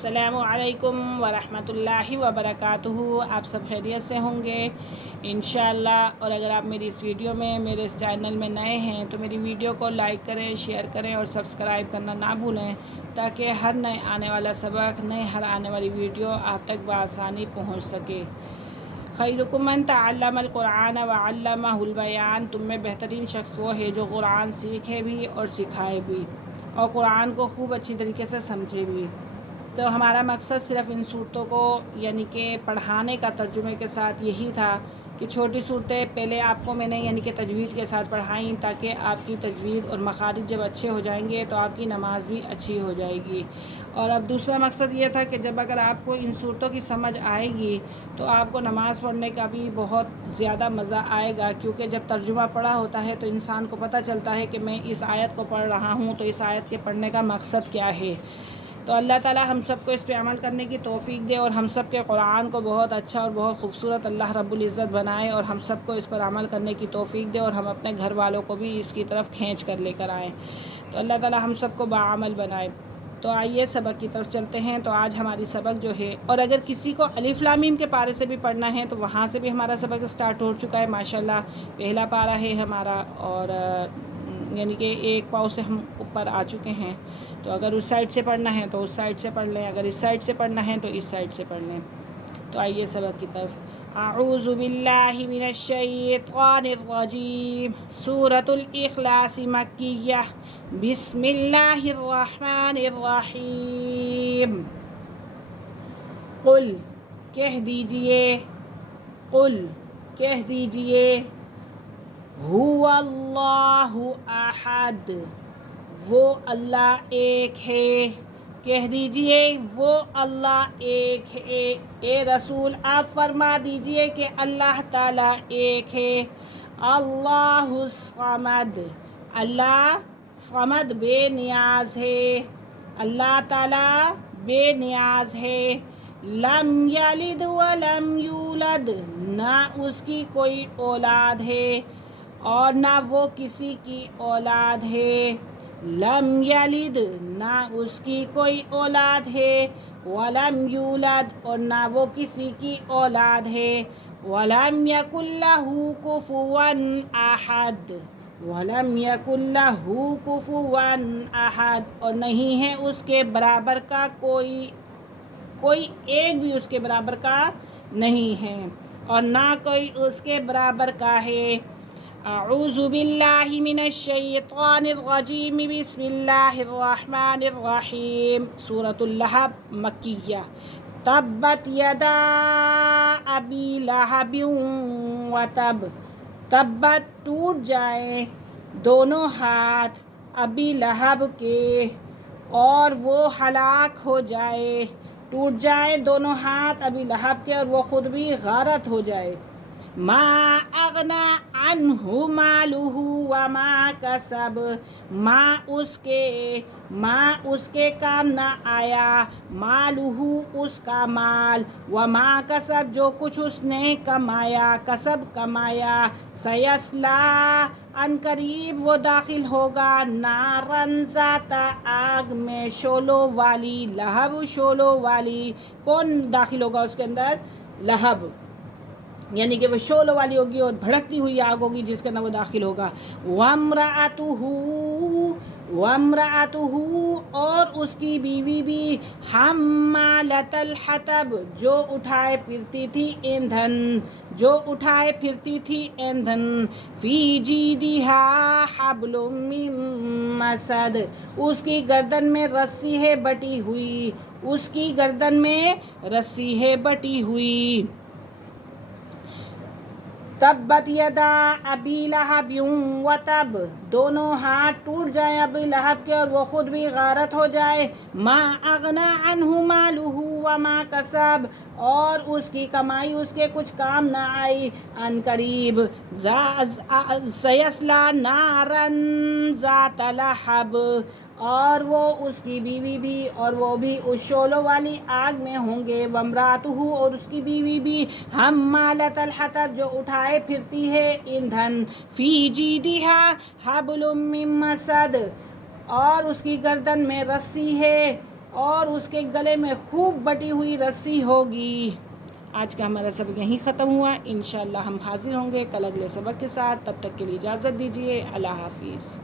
السلام علیکم ورحمۃ اللہ وبرکاتہ۔ آپ سب خیریت سے ہوں گے انشاءاللہ۔ اور اگر آپ میری اس ویڈیو میں میرے اس چینل میں نئے ہیں تو میری ویڈیو کو لائک کریں، شیئر کریں اور سبسکرائب کرنا نہ بھولیں، تاکہ ہر نئے آنے والا سبق، ہر آنے والی ویڈیو آپ تک بآسانی پہنچ سکے۔ خیرکم من تعلم القرآن وعلمہ البیان، تم میں بہترین شخص وہ ہے جو قرآن سیکھے بھی اور سکھائے بھی، اور قرآن کو خوب اچھی طریقے سے سمجھے بھی۔ تو ہمارا مقصد صرف ان صورتوں کو یعنی کہ پڑھانے کا ترجمے کے ساتھ یہی تھا کہ چھوٹی صورتیں پہلے آپ کو میں نے یعنی کہ تجوید کے ساتھ پڑھائیں، تاکہ آپ کی تجوید اور مخارج جب اچھے ہو جائیں گے تو آپ کی نماز بھی اچھی ہو جائے گی۔ اور اب دوسرا مقصد یہ تھا کہ جب اگر آپ کو ان صورتوں کی سمجھ آئے گی تو آپ کو نماز پڑھنے کا بھی بہت زیادہ مزہ آئے گا، کیونکہ جب ترجمہ پڑھا ہوتا ہے تو انسان کو پتہ چلتا ہے کہ میں اس آیت کو پڑھ رہا ہوں تو اس آیت کے پڑھنے کا مقصد کیا ہے۔ تو اللہ تعالی ہم سب کو اس پہ عمل کرنے کی توفیق دے، اور ہم سب کے قرآن کو بہت اچھا اور بہت خوبصورت اللہ رب العزت بنائے، اور ہم سب کو اس پر عمل کرنے کی توفیق دے، اور ہم اپنے گھر والوں کو بھی اس کی طرف کھینچ کر لے کر آئیں۔ تو اللہ تعالی ہم سب کو باعمل بنائے۔ تو آئیے سبق کی طرف چلتے ہیں۔ تو آج ہماری سبق جو ہے، اور اگر کسی کو الف لام میم کے پارے سے بھی پڑھنا ہے تو وہاں سے بھی ہمارا سبق سٹارٹ ہو چکا ہے ماشاءاللہ۔ پہلا پارہ ہے ہمارا، اور یعنی کہ ایک پاؤ سے ہم اوپر آ چکے ہیں۔ تو اگر اس سائڈ سے پڑھنا ہے تو اس سائڈ سے پڑھ لیں، اگر اس سائڈ سے پڑھنا ہے تو اس سائڈ سے پڑھ لیں۔ تو آئیے سبق کی طرف۔ اعوذ باللہ من الشیطان الرجیم، سورۃ الاخلاص مکیہ، بسم اللہ الرحمن الرحیم۔ قل کہہ دیجئے، قل کہہ دیجئے، هو اللہ احد، وہ اللہ ایک ہے۔ کہہ دیجئے وہ اللہ ایک ہے۔ اے رسول آپ فرما دیجئے کہ اللہ تعالیٰ ایک ہے۔ اللہ الصمد، اللہ صمد بے نیاز ہے، اللہ تعالیٰ بے نیاز ہے۔ لم یلد ولم یولد، نہ اس کی کوئی اولاد ہے اور نہ وہ کسی کی اولاد ہے۔ لم یلد، نہ اس کی کوئی اولاد ہے، ولم یولد، اور نہ وہ کسی کی اولاد ہے۔ ولم یکن لہ کفوا احد، ولم یکن لہ کفوا احد، اور نہیں ہے اس کے برابر کا کوئی ایک بھی اس کے برابر کا نہیں ہے، اور نہ کوئی اس کے برابر کا ہے۔ اعوذ باللہ من الشیطان الرجیم، بسم اللہ الرحمن الرحیم۔ سورۃ اللہب مکیہ۔ تبت یدا ابی لہب وتب، تبت ٹوٹ جائیں دونوں ہاتھ ابی لہب کے اور وہ ہلاک ہو جائے، ٹوٹ جائیں دونوں ہاتھ ابی لہب کے اور وہ خود بھی غارت ہو جائے۔ ما اغنی عنہ مالہ وما کسب، ماں اس کے کام نہ آیا، مالہ اس کا مال، وما کسب جو کچھ اس نے کمایا، کسب کمایا۔ سیصلی ان قریب وہ داخل ہوگا، نارن ذات آگ میں، شعلوں والی، لہب شعلوں والی۔ کون داخل ہوگا اس کے اندر؟ لہب، یعنی کہ وہ شعلوں والی ہوگی اور بھڑکتی ہوئی آگ ہوگی جس کے اندر وہ داخل ہوگا۔ وامرأتہ، اور اس کی بیوی بھی، حمالۃ الحطب، جو اٹھائے پھرتی تھی ایندھن، جو اٹھائے پھرتی تھی ایندھن۔ فی جیدہا حبل من مسد، اس کی گردن میں رسی ہے بٹی ہوئی، اس کی گردن میں رسی ہے بٹی ہوئی۔ تبت یدا ابی لہب وتب، دونوں ہاتھ ٹوٹ جائیں ابی لہب کے اور وہ خود بھی غارت ہو جائے۔ ما اغنی عنہ مالہ وما کسب، اور اس کی کمائی اس کے کچھ کام نہ آئی۔ ان قریب سیصلی نارن ذات لہب، اور وہ اس کی بیوی بھی، اور وہ بھی اس شعلوں والی آگ میں ہوں گے۔ وامرأتہ، اور اس کی بیوی بھی، حمالۃ الحطب، جو اٹھائے پھرتی ہے ایندھن۔ فی جیدہا حبل من مسد، اور اس کی گردن میں رسی ہے اور اس کے گلے میں خوب بٹی ہوئی رسی ہوگی۔ آج کا ہمارا سبق یہیں ختم ہوا، انشاءاللہ ہم حاضر ہوں گے کل اگلے سبق کے ساتھ۔ تب تک کے لیے اجازت دیجیے، اللہ حافظ۔